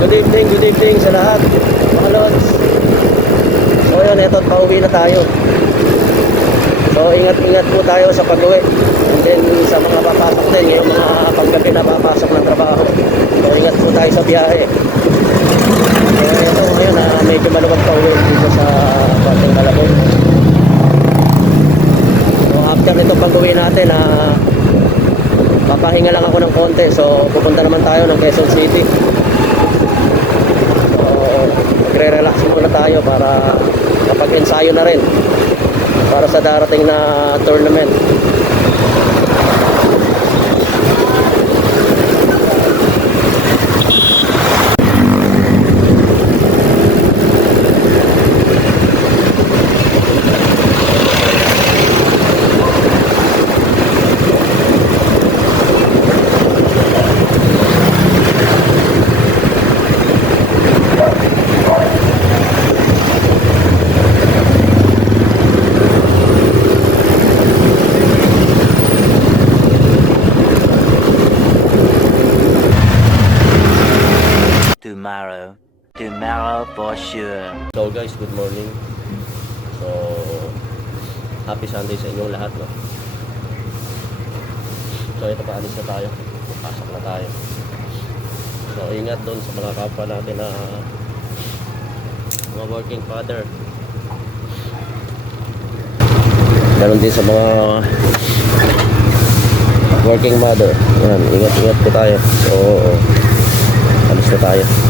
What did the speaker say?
good evening, good evening sa lahat. Mga lods. So yun, eto, pauwi na tayo. So ingat-ingat po tayo sa pag-uwi. And then sa mga papasok din, yung mga paggabi na papasok ng trabaho. So ingat po tayo sa biyahe. So ito ngayon, ah, medyo maluwag pa uwi dito sa Batang Malabon. So after nito pag-uwi natin, ah, papahinga lang ako ng konti. So pupunta naman tayo ng Quezon City. Magre-relax muna tayo para kapag-ensayo na rin para sa darating na tournament. Tomorrow. Tomorrow for sure. So guys, good morning. So happy Sunday sa inyong lahat, no. So ito pa alis na tayo. Pasok na tayo. So ingat doon sa mga kapwa natin na mga working father. Ganon din sa mga working mother. Yan, ingat-ingat po tayo. So alis na tayo.